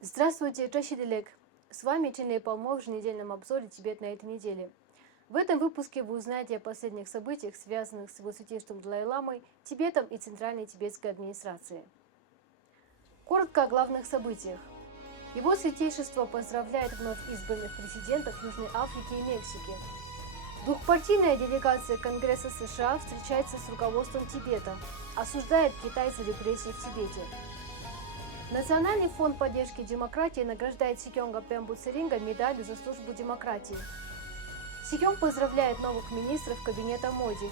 Здравствуйте, Чащиделек! С вами Чинлей Палмов в еженедельном обзоре «Тибет на этой неделе». В этом выпуске вы узнаете о последних событиях, связанных с его святейшеством Далай-ламой, Тибетом и Центральной тибетской администрацией. Коротко о главных событиях. Его святейшество поздравляет вновь избранных президентов Южной Африки и Мексики. Двухпартийная делегация Конгресса США встречается с руководством Тибета, осуждает Китай за репрессии в Тибете. Национальный фонд поддержки демократии награждает Сикьонга Пембу Церинга медалью за службу демократии. Сикьонг поздравляет новых министров кабинета Моди.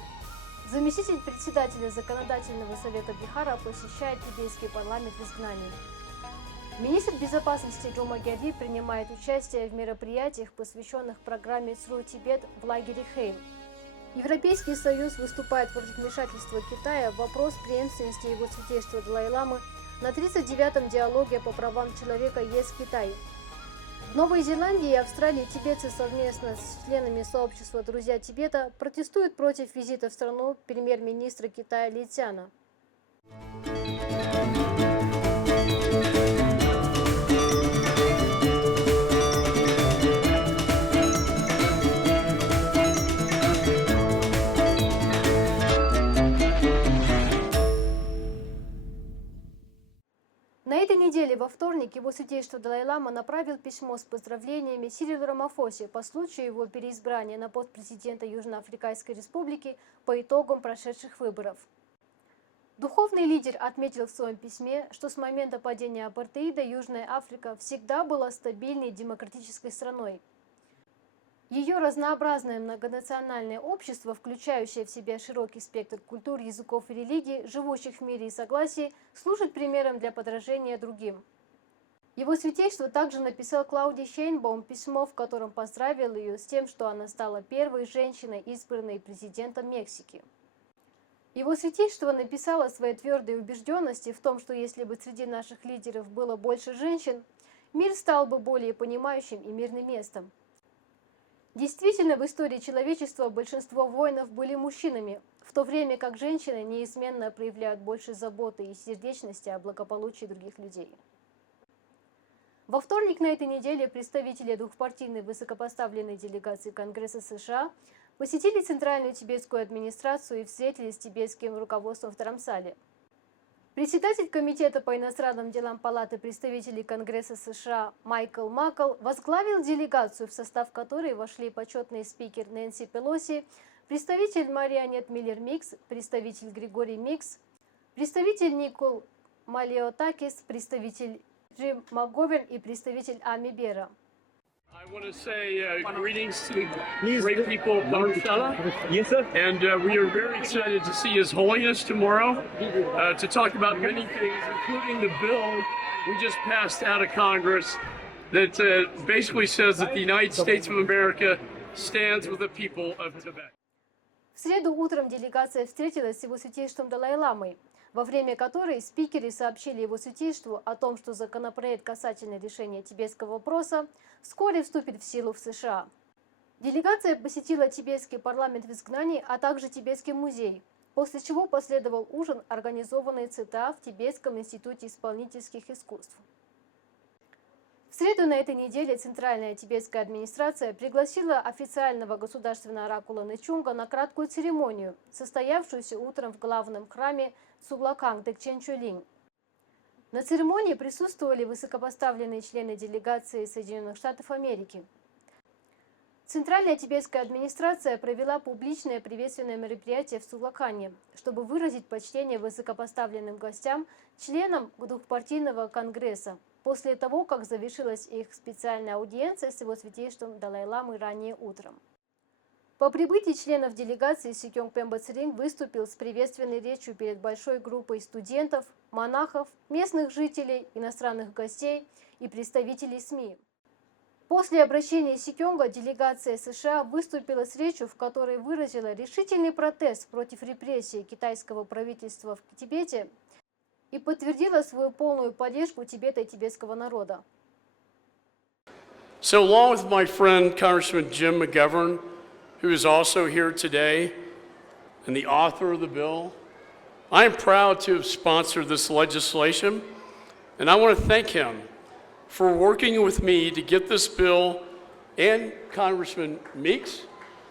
Заместитель председателя Законодательного совета Бихара посещает тибетский парламент в изгнании. Министр безопасности Джома Гяри принимает участие в мероприятиях, посвященных программе СРУ Тибет в лагере Хейм. Европейский Союз выступает против вмешательства Китая в вопрос преемственности его святейшества Далай-ламы на 39-м диалоге по правам человека ЕС-Китай. В Новой Зеландии и Австралии тибетцы совместно с членами сообщества «Друзья Тибета» протестуют против визита в страну премьер-министра Китая Ли Цзяна. На этой неделе, во вторник, его святейшество Далай-лама направил письмо с поздравлениями Сирилу Рамафосе по случаю его переизбрания на пост президента Южноафриканской Республики по итогам прошедших выборов. Духовный лидер отметил в своем письме, что с момента падения апартеида Южная Африка всегда была стабильной демократической страной. Ее разнообразное многонациональное общество, включающее в себя широкий спектр культур, языков и религий, живущих в мире и согласии, служит примером для подражения другим. Его святейшество также написал Клауди Шейнбаум письмо, в котором поздравил ее с тем, что она стала первой женщиной, избранной президентом Мексики. Его святейшество написало своей твердой убежденности в том, что если бы среди наших лидеров было больше женщин, мир стал бы более понимающим и мирным местом. Действительно, в истории человечества большинство воинов были мужчинами, в то время как женщины неизменно проявляют больше заботы и сердечности о благополучии других людей. Во вторник на этой неделе представители двухпартийной высокопоставленной делегации Конгресса США посетили Центральную тибетскую администрацию и встретились с тибетским руководством в Тарамсале. Председатель Комитета по иностранным делам Палаты представителей Конгресса США Майкл Маккл возглавил делегацию, в состав которой вошли почетный спикер Нэнси Пелоси, представитель Марианет Миллер Микс, представитель Григорий Микс, представитель Никол Малиотакис, представитель Джим МакГоверн и представитель Ами Бера. I want to say greetings to the great people of Dharamshala. Yes, sir. And we are very excited to see His Holiness tomorrow to talk about many things, including the bill we just passed out of Congress that basically says that the United States of America stands with the people of Tibet. В среду утром делегация встретилась с его святейшеством Далай-ламой, во время которой спикеры сообщили его святейшеству о том, что законопроект касательно решения тибетского вопроса вскоре вступит в силу в США. Делегация посетила тибетский парламент в изгнании, а также тибетский музей, после чего последовал ужин, организованный ЦТА в Тибетском институте исполнительских искусств. В среду на этой неделе Центральная тибетская администрация пригласила официального государственного оракула Нычунга на краткую церемонию, состоявшуюся утром в главном храме Цуглаканг Декченчулинь. На церемонии присутствовали высокопоставленные члены делегации Соединенных Штатов Америки. Центральная тибетская администрация провела публичное приветственное мероприятие в Цуглакане, чтобы выразить почтение высокопоставленным гостям, членам двухпартийного конгресса, после того, как завершилась их специальная аудиенция с его святейшеством Далай-ламой ранее утром. По прибытии членов делегации Сикьонг Пемба Церинг выступил с приветственной речью перед большой группой студентов, монахов, местных жителей, иностранных гостей и представителей СМИ. После обращения Сикьонга делегация США выступила с речью, в которой выразила решительный протест против репрессий китайского правительства в Тибете и подтвердила свою полную поддержку Тибета и тибетского народа. So along with my friend Congressman Jim McGovern, who is also here today, and the author of the bill, I am proud to have sponsored this legislation, and I want to thank him for working with me to get this bill and Congressman Meeks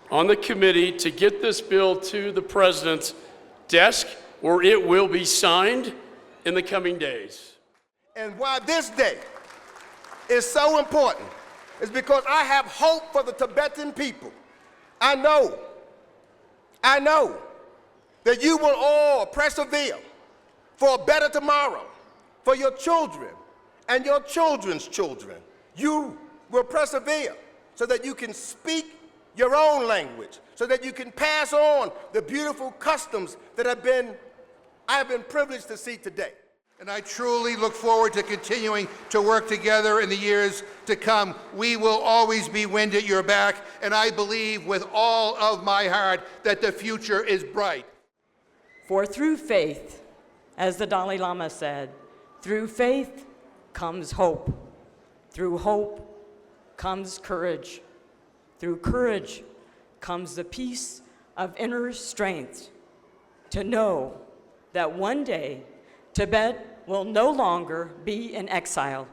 on the committee to get this bill to the president's desk where it will be signed in the coming days. And why this day is so important is because I have hope for the Tibetan people. I know that you will all persevere for a better tomorrow for your children and your children's children. You will persevere so that you can speak your own language, so that you can pass on the beautiful customs that I have been privileged to see today. And I truly look forward to continuing to work together in the years to come. We will always be wind at your back, and I believe with all of my heart that the future is bright. For through faith, as the Dalai Lama said, through faith comes hope. Through hope comes courage. Through courage comes the peace of inner strength to know that one day Tibet will no longer be in exile.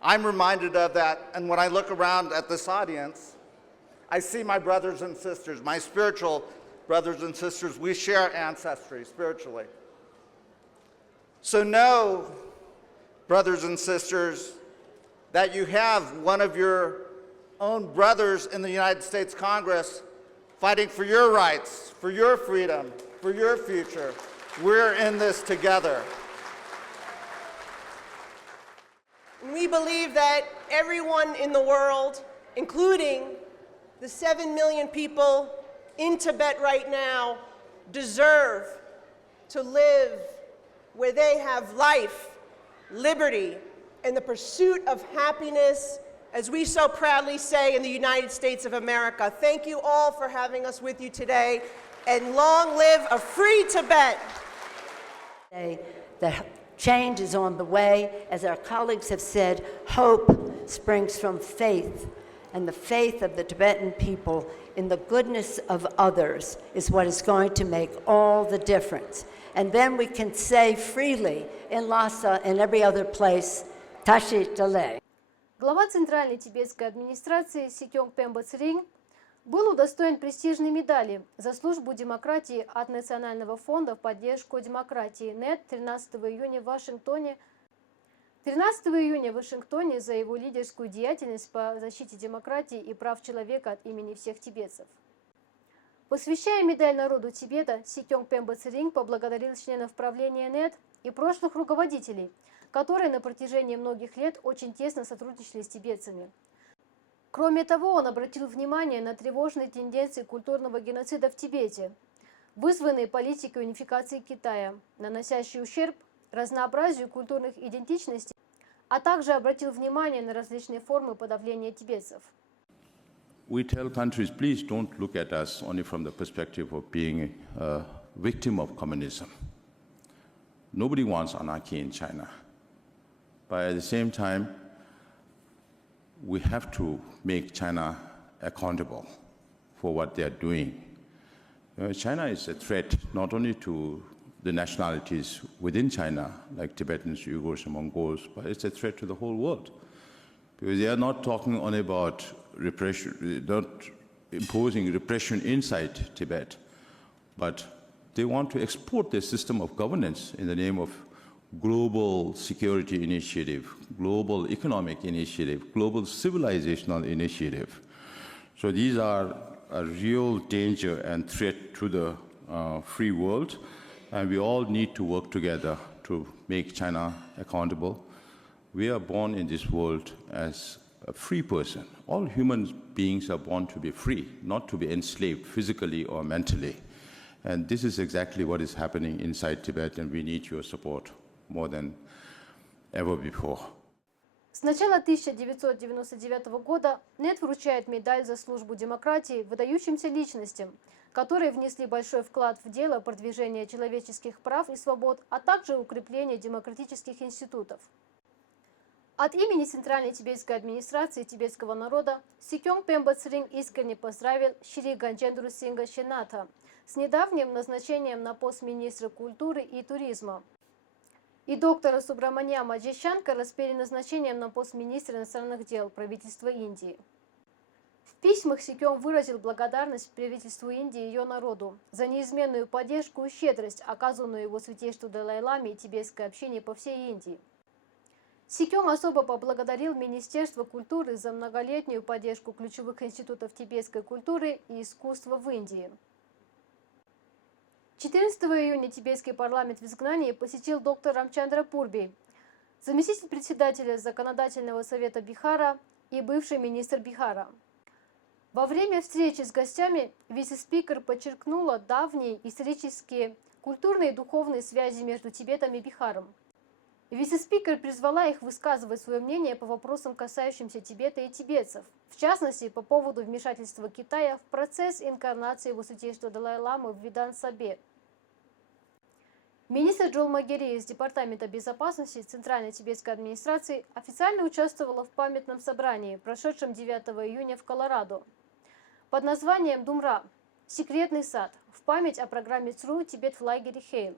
I'm reminded of that, and when I look around at this audience, I see my brothers and sisters, my spiritual brothers and sisters. We share ancestry spiritually. So know, brothers and sisters, that you have one of your own brothers in the United States Congress fighting for your rights, for your freedom, for your future. We're in this together. We believe that everyone in the world, including the 7 million people in Tibet right now, deserve to live where they have life, liberty, and the pursuit of happiness, as we so proudly say in the United States of America. Thank you all for having us with you today, and long live a free Tibet. The change is on the way. As our colleagues have said, hope springs from faith, and the faith of the Tibetan people in the goodness of others is what is going to make all the difference. And then we can say freely in Lhasa and every other place, Tashi Dale. Глава Центральной тибетской администрации Сикёнг Пемба Цринь был удостоен престижной медали за службу демократии от Национального фонда в поддержку демократии НЭД 13 июня в Вашингтоне за его лидерскую деятельность по защите демократии и прав человека от имени всех тибетцев. Посвящая медаль народу Тибета, Сикёнг Пемба Цринь поблагодарил членов правления НЭД и прошлых руководителей, которые на протяжении многих лет очень тесно сотрудничали с тибетцами. Кроме того, он обратил внимание на тревожные тенденции культурного геноцида в Тибете, вызванные политикой унификации Китая, наносящие ущерб разнообразию культурных идентичностей, а также обратил внимание на различные формы подавления тибетцев. We tell countries, please don't look at us only from the perspective of being a victim of communism. Nobody wants anarchy in China. But at the same time, we have to make China accountable for what they are doing. China is a threat not only to the nationalities within China, like Tibetans, Uyghurs, and Mongols, but it's a threat to the whole world. Because they are not talking only about repression, not imposing repression inside Tibet, but they want to export their system of governance in the name of global security initiative, global economic initiative, global civilizational initiative. So these are a real danger and threat to the free world, and we all need to work together to make China accountable. We are born in this world as a free person. All human beings are born to be free, not to be enslaved physically or mentally. And this is exactly what is happening inside Tibet, and we need your support more than ever before. С начала 1999 года НЭД вручает медаль за службу демократии выдающимся личностям, которые внесли большой вклад в дело продвижения человеческих прав и свобод, а также укрепления демократических институтов. От имени Центральной тибетской администрации тибетского народа Сикёнг Пемба Цринь искренне поздравил Шри Ганчендру Синга Шената с недавним назначением на пост министра культуры и туризма. и доктора Субраманяма Джайшанкара с переназначением на пост министра иностранных дел правительства Индии. В письмах Си Кём выразил благодарность правительству Индии и ее народу за неизменную поддержку и щедрость, оказанную его святейшеству Далай-ламе и тибетской общине по всей Индии. Си Кём особо поблагодарил Министерство культуры за многолетнюю поддержку ключевых институтов тибетской культуры и искусства в Индии. 14 июня тибетский парламент в изгнании посетил доктор Рамчандра Пурби, заместитель председателя Законодательного совета Бихара и бывший министр Бихара. Во время встречи с гостями вице-спикер подчеркнула давние исторические, культурные и духовные связи между Тибетом и Бихаром. Вице-спикер призвала их высказывать свое мнение по вопросам, касающимся Тибета и тибетцев, в частности, по поводу вмешательства Китая в процесс инкарнации его святейшества Далай-ламы в Видан-Сабе. Министр Джол Магери из Департамента безопасности Центральной тибетской администрации официально участвовала в памятном собрании, прошедшем 9 июня в Колорадо, под названием «Думра. Секретный сад» в память о программе ЦРУ «Тибет в лагере Хейл».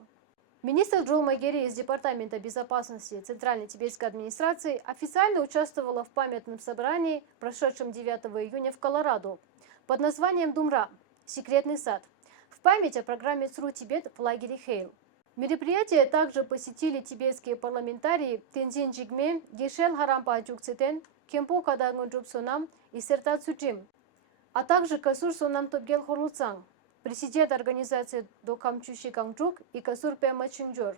Министр Джол Магери из Департамента безопасности Центральной тибетской администрации официально участвовала в памятном собрании, прошедшем 9 июня в Колорадо, под названием «Думра. Секретный сад» в память о программе ЦРУ «Тибет в лагере Хейл». Мероприятие также посетили тибетские парламентарии Тензин Джигме, Гешел Харампа Джукцитен, Кемпо Кадангон Джубсонам и Серта Цуджим, а также Касур Сонам Топгел Хорлуцанг, президент организации Докамчуши Кангчук и Касур Пяма Чунджор.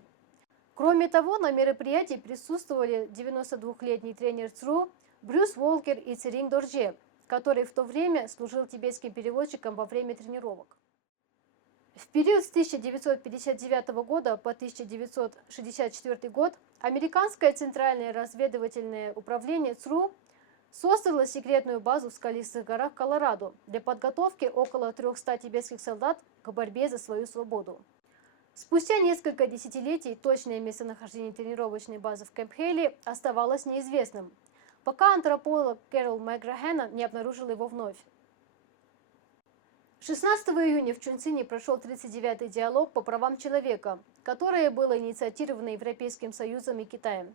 Кроме того, на мероприятии присутствовали 92-летний тренер ЦРУ Брюс Волкер и Церинг Дорже, который в то время служил тибетским переводчиком во время тренировок. В период с 1959 года по 1964 год Американское Центральное разведывательное управление ЦРУ создало секретную базу в скалистых горах Колорадо для подготовки около 300 тибетских солдат к борьбе за свою свободу. Спустя несколько десятилетий точное местонахождение тренировочной базы в Кэмп-Хейли оставалось неизвестным, пока антрополог Кэрол Макграхена не обнаружил его вновь. 16 июня в Чунцине прошел 39-й диалог по правам человека, которое было инициировано Европейским Союзом и Китаем.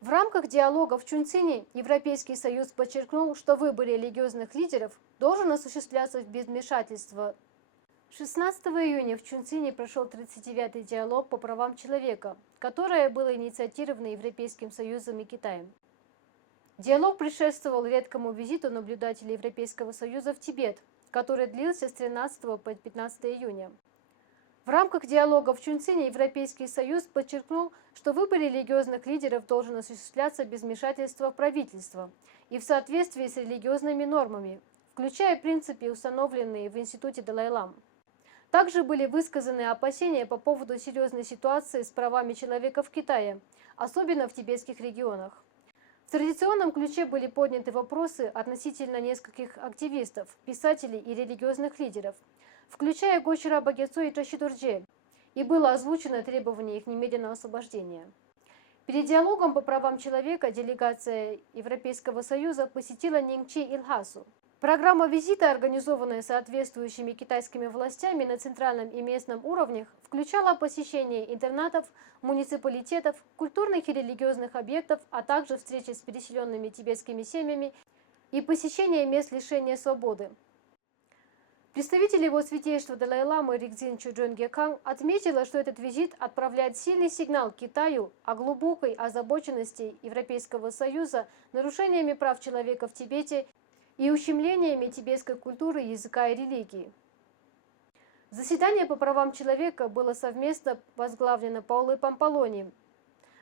В рамках диалога в Чунцине Европейский Союз подчеркнул, что выбор религиозных лидеров должен осуществляться без вмешательства. 16 июня в Чунцине прошел 39-й диалог по правам человека, которое было инициировано Европейским Союзом и Китаем. Диалог предшествовал редкому визиту наблюдателей Европейского Союза в Тибет, который длился с 13 по 15 июня. В рамках диалога в Чунцине Европейский Союз подчеркнул, что выбор религиозных лидеров должен осуществляться без вмешательства в правительство и в соответствии с религиозными нормами, включая принципы, установленные в Институте Далай-ламы. Также были высказаны опасения по поводу серьезной ситуации с правами человека в Китае, особенно в тибетских регионах. В традиционном ключе были подняты вопросы относительно нескольких активистов, писателей и религиозных лидеров, включая Гочера Багецо и Чаши Дорже, и было озвучено требование их немедленного освобождения. Перед диалогом по правам человека делегация Европейского Союза посетила Нингчи и Лхасу. Программа визита, организованная соответствующими китайскими властями на центральном и местном уровнях, включала посещение интернатов, муниципалитетов, культурных и религиозных объектов, а также встречи с переселенными тибетскими семьями и посещение мест лишения свободы. Представитель его святейшества Далай-ламы Рикзин Чуджон Гекан отметила, что этот визит отправляет сильный сигнал Китаю о глубокой озабоченности Европейского Союза нарушениями прав человека в Тибете и ущемлениями тибетской культуры, языка и религии. Заседание по правам человека было совместно возглавлено Паулой Пампалони,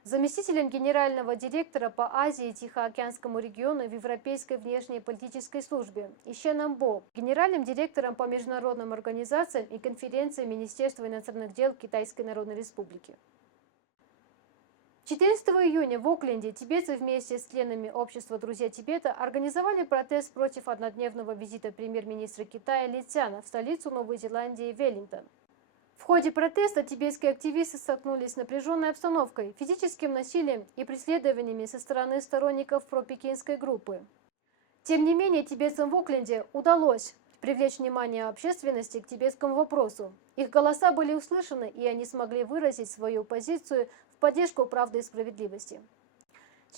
заместителем генерального директора по Азии и Тихоокеанскому региону в Европейской внешней политической службе, и Шеном Бо, генеральным директором по международным организациям и конференциям Министерства иностранных дел Китайской Народной Республики. 14 июня в Окленде тибетцы вместе с членами общества «Друзья Тибета» организовали протест против однодневного визита премьер-министра Китая Ли Цяна в столицу Новой Зеландии Веллингтон. В ходе протеста тибетские активисты столкнулись с напряженной обстановкой, физическим насилием и преследованиями со стороны сторонников пропекинской группы. Тем не менее, тибетцам в Окленде удалось привлечь внимание общественности к тибетскому вопросу. Их голоса были услышаны, и они смогли выразить свою позицию в поддержку правды и справедливости.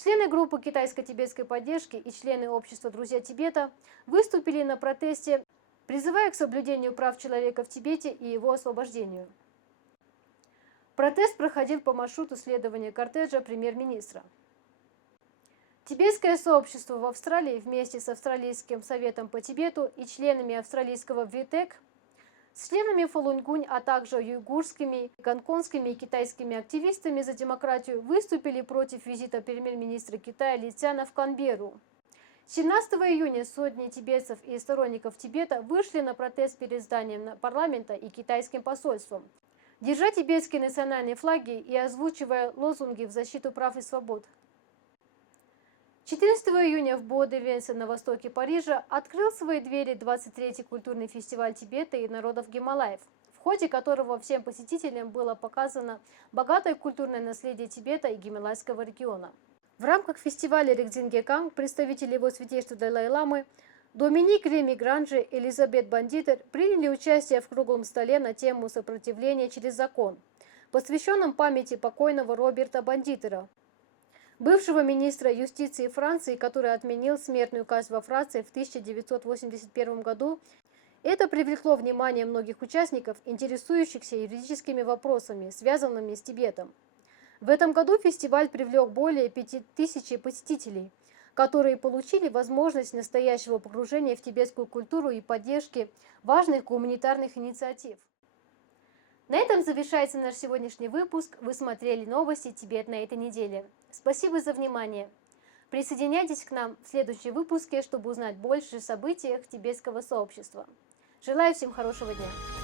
Члены группы китайско-тибетской поддержки и члены общества «Друзья Тибета» выступили на протесте, призывая к соблюдению прав человека в Тибете и его освобождению. Протест проходил по маршруту следования кортежа премьер-министра. Тибетское сообщество в Австралии вместе с Австралийским советом по Тибету и членами австралийского ВИТЭК, с членами Фалунь-Гунь, а также юйгурскими, гонконгскими и китайскими активистами за демократию выступили против визита премьер-министра Китая Ли Цяна в Канберру. 17 июня сотни тибетцев и сторонников Тибета вышли на протест перед зданием парламента и китайским посольством, держа тибетские национальные флаги и озвучивая лозунги в защиту прав и свобод. 14 июня в Боа-де-Венсе на востоке Парижа открыл свои двери 23-й культурный фестиваль Тибета и народов Гималаев, в ходе которого всем посетителям было показано богатое культурное наследие Тибета и Гималайского региона. В рамках фестиваля Рикдзингекан представители его святейшества Далай-ламы Доминик Реми Гранжи и Элизабет Бандитер приняли участие в круглом столе на тему сопротивления через закон, посвященном памяти покойного Роберта Бандитера, бывшего министра юстиции Франции, который отменил смертную казнь во Франции в 1981 году. Это привлекло внимание многих участников, интересующихся юридическими вопросами, связанными с Тибетом. В этом году фестиваль привлек более 5000 посетителей, которые получили возможность настоящего погружения в тибетскую культуру и поддержки важных гуманитарных инициатив. На этом завершается наш сегодняшний выпуск. Вы смотрели новости Тибет на этой неделе. Спасибо за внимание. Присоединяйтесь к нам в следующем выпуске, чтобы узнать больше о событиях тибетского сообщества. Желаю всем хорошего дня.